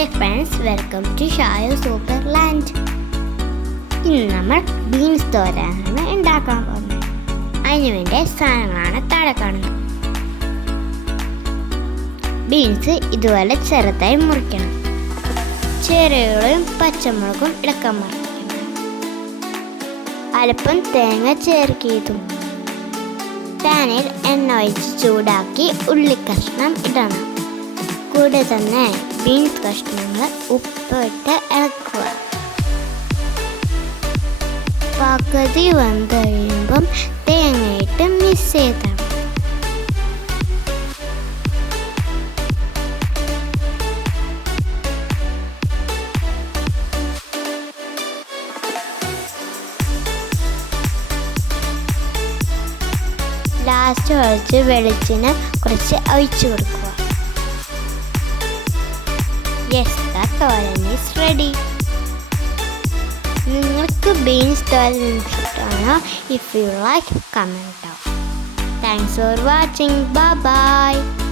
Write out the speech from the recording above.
Hi friends, welcome to ഷായോ super land. ഇന്ന് നമ്മൾ ബീൻസ് തോരനാണ് ഉണ്ടാക്കാൻ പോകുന്നത്. അതിന് വേണ്ട സാധനങ്ങളാണ് താഴെ കാണുന്നത്. ബീൻസ് ഇതുപോലെ ചെറുതായി മുറിക്കണം. ചേരുവകളും പച്ചമുളകും ഇളക്കാൻ മറിക്കണം. അല്പം തേങ്ങ ചേർക്കിയതും. പാനിൽ എണ്ണ ഒഴിച്ച് ചൂടാക്കി ഉള്ളിക്കഷ്ണം ഇടണം. കൂടെ തന്നെ ബീൻസ് കഷ്ണങ്ങൾ ഉപ്പിട്ട് ഇളക്കുക. പകുതി വന്ന് കഴിയുമ്പം തേങ്ങയിട്ട് മിക്സ് ചെയ്തണം. ലാസ്റ്റ് ഒഴിച്ച് വെളിച്ചെണ്ണ കുറച്ച് ഒഴിച്ചു കൊടുക്കുക. Yes, the thoran is ready. നിങ്ങൾക്ക് ബീൻസ് തോരൻ ഇഷ്ടമാണോ? If you like, comment down. Thanks for watching. Bye bye.